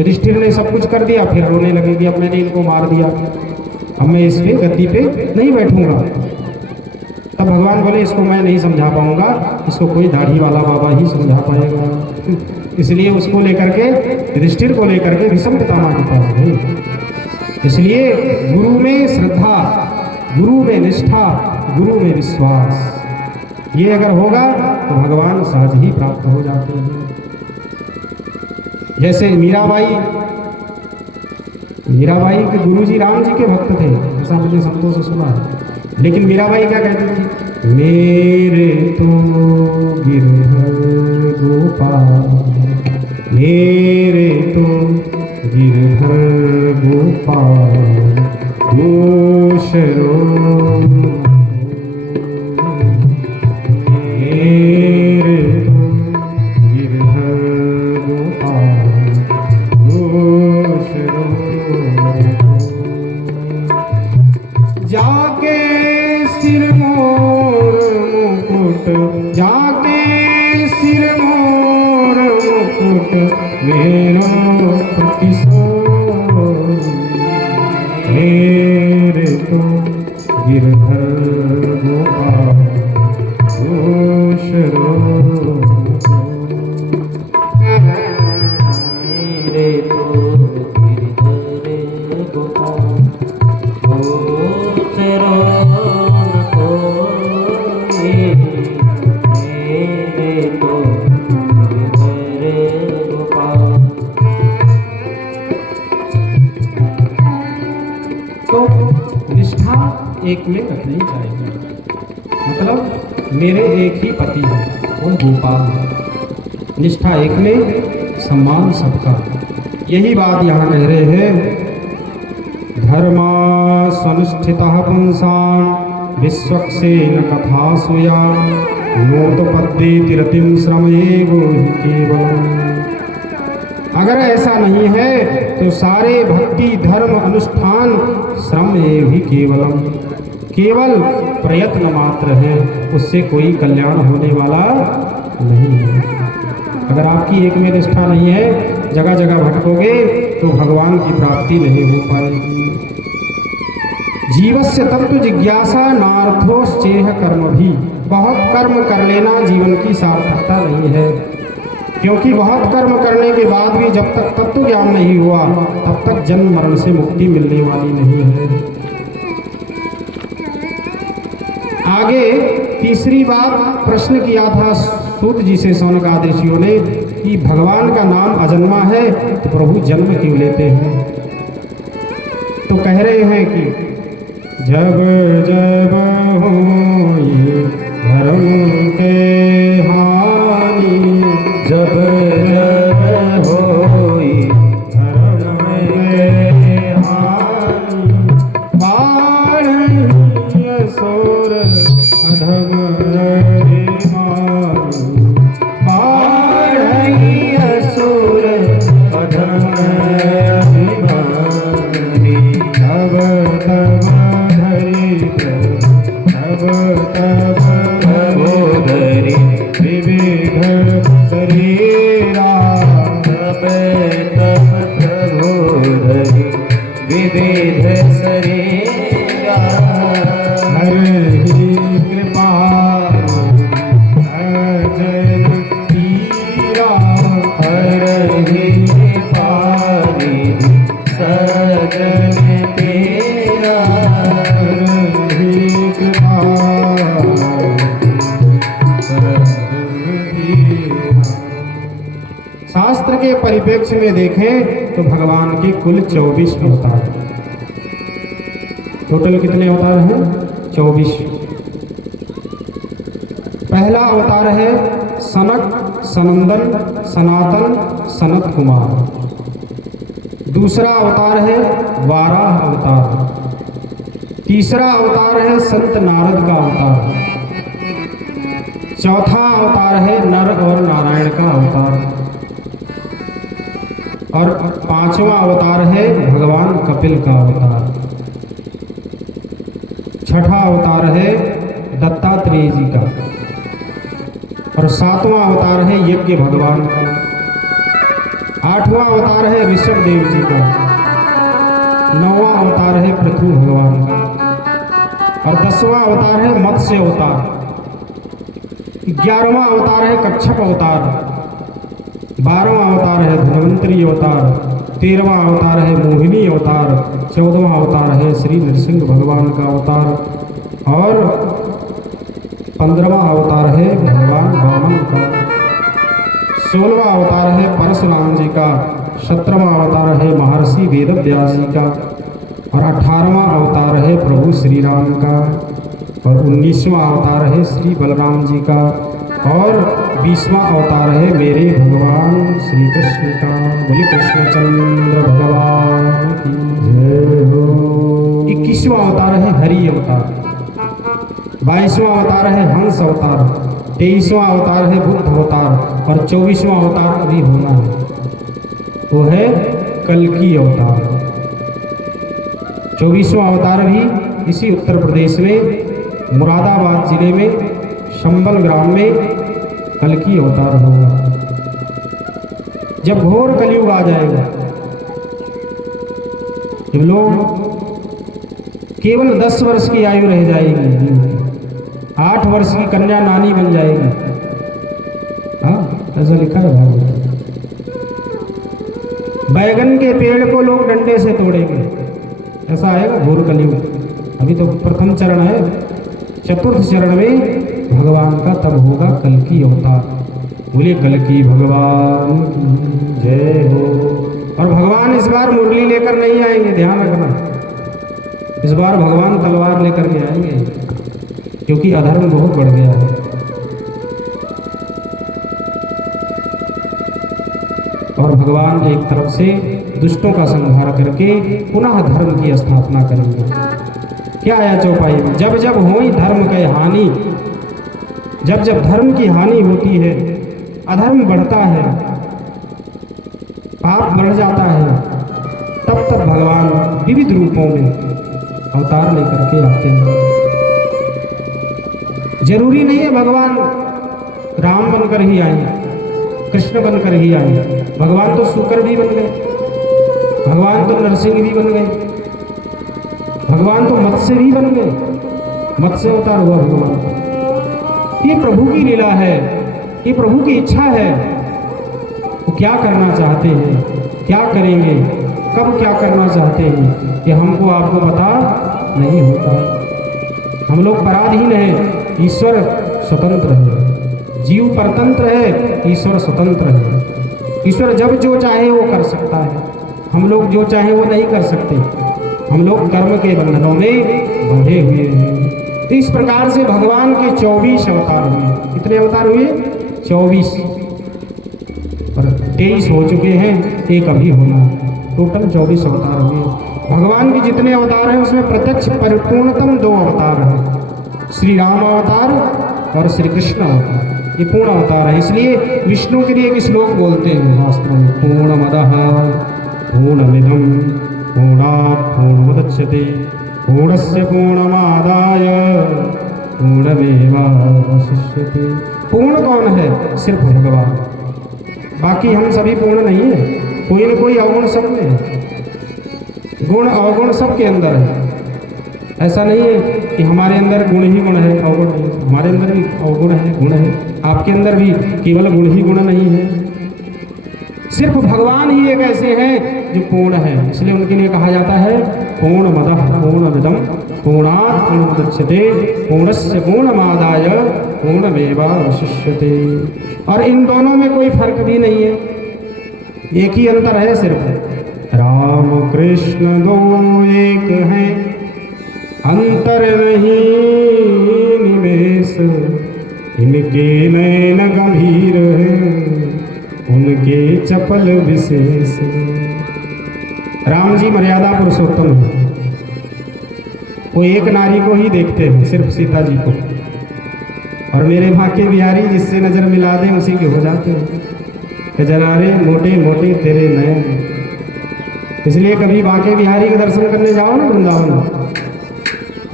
युधिष्ठिर ने सब कुछ कर दिया, फिर रोने लगे कि अब मैंने इनको मार दिया, अब मैं इस पे गद्दी पे नहीं बैठूंगा। तब भगवान बोले, इसको मैं नहीं समझा पाऊंगा, इसको कोई दाढ़ी वाला बाबा ही समझा पाएगा। इसलिए उसको लेकर के, युधिष्ठिर को लेकर के भीष्म पितामह के पास गए। इसलिए गुरु में श्रद्धा, गुरु में निष्ठा, गुरु में विश्वास, ये अगर होगा तो भगवान सहज ही प्राप्त हो जाते हैं। जैसे मीराबाई के गुरुजी राम जी के भक्त थे, ऐसा मुझे संतों से सुना है। लेकिन मीराबाई क्या कहती थी, मेरे तो गिरधर गोपाल, मेरे तो गिरधर गोपाल, दूसरो मेरे तो गिरधर गोपाल, दूसरो जाके सिर मोर मुकुट, जाके सिर मोर मुकुट, मेरो प्रतिशोध, मेरे तो गिरधर गोपाल, दूसरो मेरे तो गिरधर गोपाल, दूसरो न कोई, मेरे तो गिरधर गोपाल। तो निष्ठा एक में रखनी चाहिए। मतलब मेरे एक ही पति है, वो गोपाल है। निष्ठा एक में, सम्मान सबका। यही बात यहाँ कह रहे हैं, धर्मा संस्थितः पुंसां विश्वक्सेन कथा सुया, नोतपद्येति रतिं श्रमेवो हि केवलम्। अगर ऐसा नहीं है तो सारे भक्ति धर्म अनुष्ठान श्रम एव ही केवलम, केवल प्रयत्न मात्र है, उससे कोई कल्याण होने वाला नहीं है। अगर आपकी एक में निष्ठा नहीं है, जगह जगह भटकोगे तो भगवान की प्राप्ति नहीं हो पाएगी। जीवस्य तत्व जिज्ञासा नार्थोश्चेह कर्म भी, बहुत कर्म कर लेना जीवन की सार्थकता नहीं है, क्योंकि बहुत कर्म करने के बाद भी जब तक तत्व ज्ञान नहीं हुआ तब तक जन्म मरण से मुक्ति मिलने वाली नहीं है। आगे तीसरी बात प्रश्न किया था सूत जी से शौनक आदेशियों ने कि भगवान का नाम अजन्मा है तो प्रभु जन्म क्यों लेते हैं। तो कह रहे हैं कि जब जब होई धर्म के हानि, जब जब होई धर्म के हानि, बाढ़ असुर अधम अभिमानी, बाढ़ असुर अधम अभिमानी, तब तब धरित्र, तब परिप्रेक्ष्य में देखें तो भगवान के कुल 24 अवतार। टोटल कितने अवतार हैं? 24। पहला अवतार है सनक, सनंदन, सनातन, सनत कुमार। दूसरा अवतार है वाराह अवतार। तीसरा अवतार है संत नारद का अवतार। चौथा अवतार है नर और नारायण का अवतार। और पांचवा अवतार है भगवान कपिल का अवतार। छठा अवतार है दत्तात्रेय जी का। और सातवां अवतार है यज्ञ भगवान का। आठवां अवतार है ऋषभ देव जी का। नौवां अवतार है पृथु भगवान का। और 10वां अवतार है मत्स्य अवतार। 11वां अवतार है कच्छप अवतार। 12वां अवतार है धन्वंतरी अवतार। 13वां अवतार है मोहिनी अवतार। 14वां अवतार है श्री नरसिंह भगवान का अवतार। और 15वां अवतार है भगवान वामन का। 16वां अवतार है परशुराम जी का। 17वां अवतार है महर्षि वेदव्यास जी का। और 18वां अवतार है प्रभु श्री राम का। और 19वां अवतार है श्री बलराम जी का। और 20वां अवतार है मेरे भगवान श्री कृष्ण का। बोले कृष्णचंद्र भगवान की जय हो। 21वां अवतार है हरि अवतार। 22वां अवतार है हंस अवतार। 23वां अवतार है बुद्ध अवतार। और 24वां अवतार अभी होना है, वो है कल्कि अवतार। 24वां अवतार भी इसी उत्तर प्रदेश में मुरादाबाद जिले में शंबल ग्राम में कल्कि अवतार होगा। जब घोर कलयुग आ जाएगा, जब लोग केवल 10 वर्ष की आयु रह जाएगी, 8 वर्ष की कन्या नानी बन जाएगी। हाँ, ऐसा लिखा है भागवत। बैगन के पेड़ को लोग डंडे से तोड़ेंगे, ऐसा आएगा घोर कलयुग। अभी तो प्रथम चरण है, चतुर्थ चरण में भगवान का तब होगा कल्कि अवतार। बोलिए कल्कि भगवान की जय हो। और भगवान इस बार मुरली लेकर नहीं आएंगे, ध्यान रखना। इस बार भगवान तलवार लेकर के आएंगे, क्योंकि अधर्म बहुत बढ़ गया है। और भगवान एक तरफ से दुष्टों का संहार करके पुनः धर्म की स्थापना करेंगे। क्या आया चौपाई में? जब जब होई धर्म के हानि, जब जब धर्म की हानि होती है, अधर्म बढ़ता है, पाप बढ़ जाता है, तब तब भगवान विविध रूपों में अवतार लेकर के आते हैं। जरूरी नहीं है भगवान राम बनकर ही आए, कृष्ण बनकर ही आए। भगवान तो शूकर भी बन गए, भगवान तो नरसिंह भी बन गए, भगवान तो मत्स्य भी बन गए। मत्स्य अवतार हुआ भगवान। ये प्रभु की लीला है, ये प्रभु की इच्छा है। वो क्या करना चाहते हैं, क्या करेंगे, कब क्या करना चाहते हैं, ये हमको आपको पता नहीं होता। हम लोग पराधीन हैं, ईश्वर स्वतंत्र है। जीव परतंत्र है, ईश्वर स्वतंत्र है। ईश्वर जब जो चाहे वो कर सकता है, हम लोग जो चाहे वो नहीं कर सकते। हम लोग कर्म के बंधनों में बंधे हुए हैं। तो इस प्रकार से भगवान के 24 अवतार हुए। कितने अवतार हुए? 24। पर 23 हो चुके हैं, एक अभी होना। टोटल 24 अवतार हुए। भगवान के जितने अवतार हैं उसमें प्रत्यक्ष परिपूर्णतम 2 अवतार हैं, श्री राम अवतार और श्री कृष्ण अवतार। ये पूर्ण अवतार है। इसलिए विष्णु के लिए एक श्लोक बोलते हैं वास्तव में, पूर्णमदः पूर्णमिदं पूर्णात् पूर्णमुदच्यते पूर्णस्य पूर्णमादाय पूर्णमेवावशिष्यते। पूर्ण कौन है? सिर्फ भगवान। बाकी हम सभी पूर्ण नहीं है, कोई न कोई अवगुण सब में है। गुण अवगुण सबके अंदर है। ऐसा नहीं है कि हमारे अंदर गुण ही गुण है, अवगुण नहीं है। हमारे अंदर भी अवगुण है, गुण है। आपके अंदर भी केवल गुण ही गुण नहीं है। सिर्फ भगवान ही एक ऐसे हैं जो पूर्ण है। इसलिए उनके लिए कहा जाता है पूर्णमदः पूर्णमिदं पूर्णात् पूर्णमुदच्यते पूर्णस्य पूर्णमादाय पूर्णमेवावशिष्यते। और इन दोनों में कोई फर्क भी नहीं है। एक ही अंतर है सिर्फ, राम कृष्ण दो एक हैं, अंतर नहीं निमेष, इनके नयन गंभीर हैं, उनके चपल विशेष। राम जी मर्यादा पुरुषोत्तम है, वो एक नारी को ही देखते हैं, सिर्फ सीता जी को, और मेरे भाग्य बिहारी जिससे नजर मिला दे उसी के हो जाते हैं कि जरारे मोटे मोटे तेरे नयन। इसलिए कभी बांके बिहारी के दर्शन करने जाओ ना वृंदावन,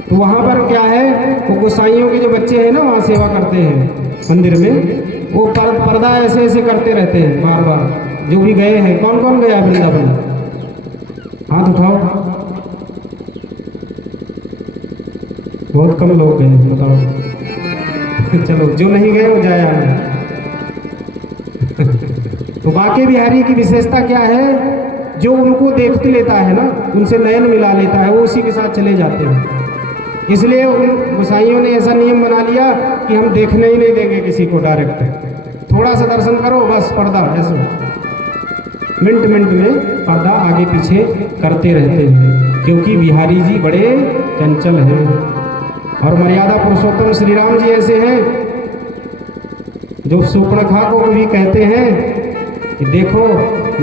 तो वहाँ पर क्या है, वो गोसाइयों के जो बच्चे हैं ना वहाँ सेवा करते हैं मंदिर में, वो पर्दा ऐसे ऐसे करते रहते हैं बार बार। जो भी गए हैं, कौन कौन गया वृंदावन, हाथ उठाओ। बहुत कम लोग गए, बताओ। चलो जो नहीं गए वो जाया। तो बांके बिहारी की विशेषता क्या है, जो उनको देख लेता है ना, उनसे नयन मिला लेता है, वो उसी के साथ चले जाते हैं। इसलिए उन गोसाइयों ने ऐसा नियम बना लिया कि हम देखने ही नहीं देंगे किसी को डायरेक्ट, थोड़ा सा दर्शन करो बस, पर्दा ऐसे मिनट मिनट में पर्दा आगे पीछे करते रहते हैं, क्योंकि बिहारी जी बड़े चंचल हैं। और मर्यादा पुरुषोत्तम श्री राम जी ऐसे हैं जो सूर्पणखा को भी कहते हैं कि देखो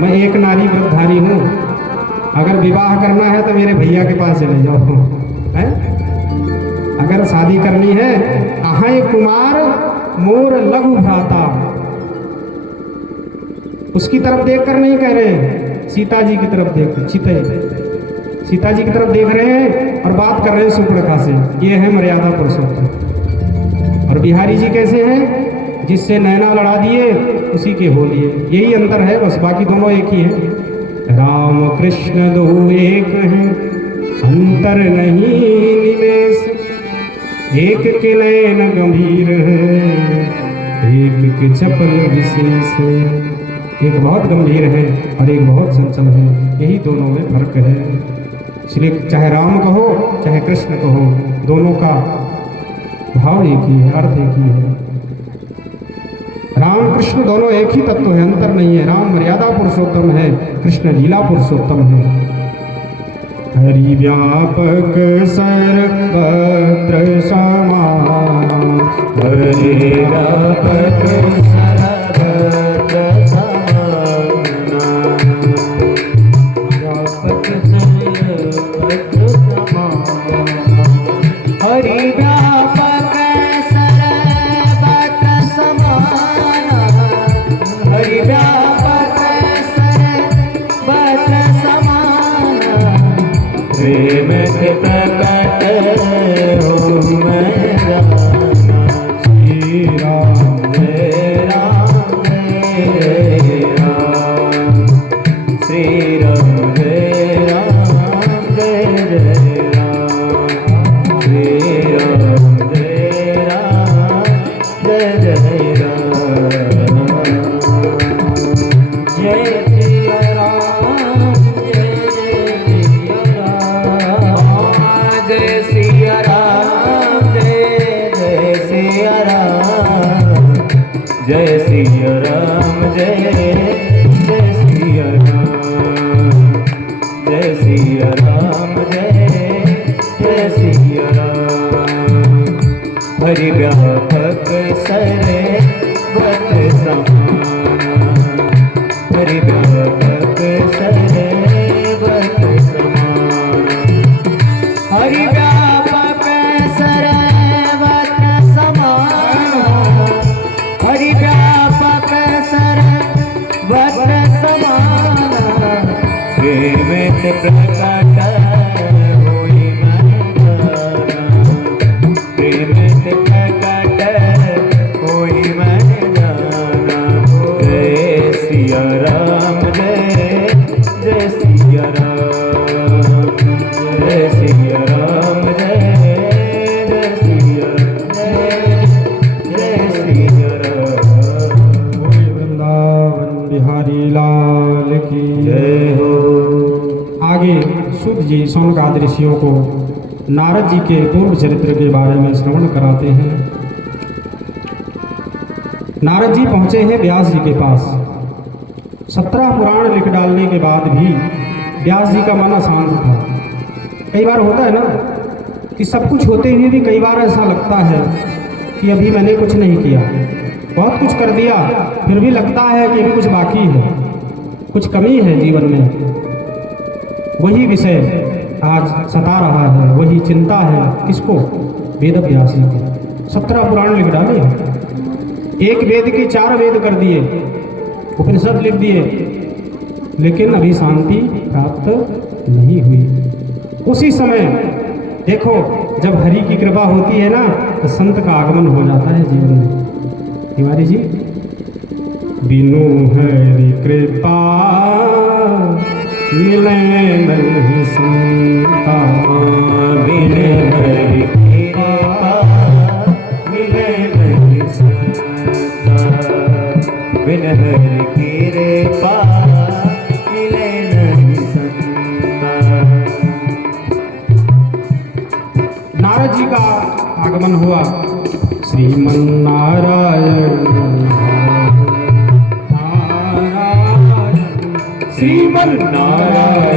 मैं एक नारी व्रतधारी हूँ, अगर विवाह करना है तो मेरे भैया के पास चले जाओ, है? अगर शादी करनी है, अहै कुमार मोर लघु भ्राता, उसकी तरफ देखकर नहीं कह रहे, सीता जी की तरफ देख, सीता जी की तरफ देख रहे हैं और बात कर रहे हैं सूर्पणखा से। ये है मर्यादा पुरुषोत्तम। और बिहारी जी कैसे हैं, जिससे नैना लड़ा दिए उसी के हो लिए। यही अंतर है बस, बाकी दोनों एक ही हैं। राम कृष्ण दो एक हैं, अंतर नहीं निमेष, एक के नयन गंभीर है, एक के चपल विशेष है। एक बहुत गंभीर है और एक बहुत चंचल है, यही दोनों में फर्क है। इसलिए चाहे राम कहो चाहे कृष्ण कहो, दोनों का भाव एक ही है, अर्थ एक ही है। राम कृष्ण दोनों एक ही तत्व है, अंतर नहीं है। राम मर्यादा पुरुषोत्तम है, कृष्ण लीला पुरुषोत्तम है। हरि व्यापक सर्वत्र समान, हरि व्यापक सर्वत्र समान, व्यापक सर्वत्र समान, हरि व्यापक सर्वत्र समान, हरि व्यापक सर्वत्र समान, प्रेम के प्रकट हो मेरा श्री राम जय राम जय राम, श्री राम जय राम जय जय राम, श्री राम जय राम जय जय राम, जय सिया राम जय जय राम, जय सिया राम जय जय सिया राम, जय सिया राम जय जय सिया राम, जय सिया राम जय जय सिया राम, हरि व्यापक सर्वत्र समान, हरि व्यापक सर्वत्र समान, हरि व्यापक सर्वत्र समान, हरि व्यापक सर्वत्र समान, प्रेम से प्रकट होई मन, प्रेम से प्रकट होई मन, जय सिया राम जय जय सिया राम, जय सिया राम जय जय सिया जय जय सिया राम। वृंदावन बिहारी लाल की जय हो। आगे शुद्ध जी सौनकादि ऋषियों को नारद जी के पूर्व चरित्र के बारे में श्रवण कराते हैं। नारद जी पहुंचे हैं व्यास जी के पास। 17 पुराण लिख डालने के बाद भी व्यास जी का मन अशांत था। कई बार होता है ना कि सब कुछ होते हुए भी कई बार ऐसा लगता है कि अभी मैंने कुछ नहीं किया, बहुत कुछ कर दिया, फिर भी लगता है कि अभी कुछ बाकी है, कुछ कमी है जीवन में। वही विषय आज सता रहा है, वही चिंता है। किसको? वेद व्यास जी को। 17 पुराण लिख डाले, एक वेद की 4 वेद कर दिए, उपनिषद लिख दिए, लेकिन अभी शांति प्राप्त नहीं हुई। उसी समय देखो, जब हरि की कृपा होती है ना तो संत का आगमन हो जाता है जीवन में। तिवारी जी, बिनु हरि कृपा मिले नहीं संता, बिनु हरि कृपा मिले नहीं संता, बिनु हरि कृपा मिले नहीं संता। नारद जी का आगमन हुआ। श्रीमन्नारायण नारायण, श्रीमन्नारायण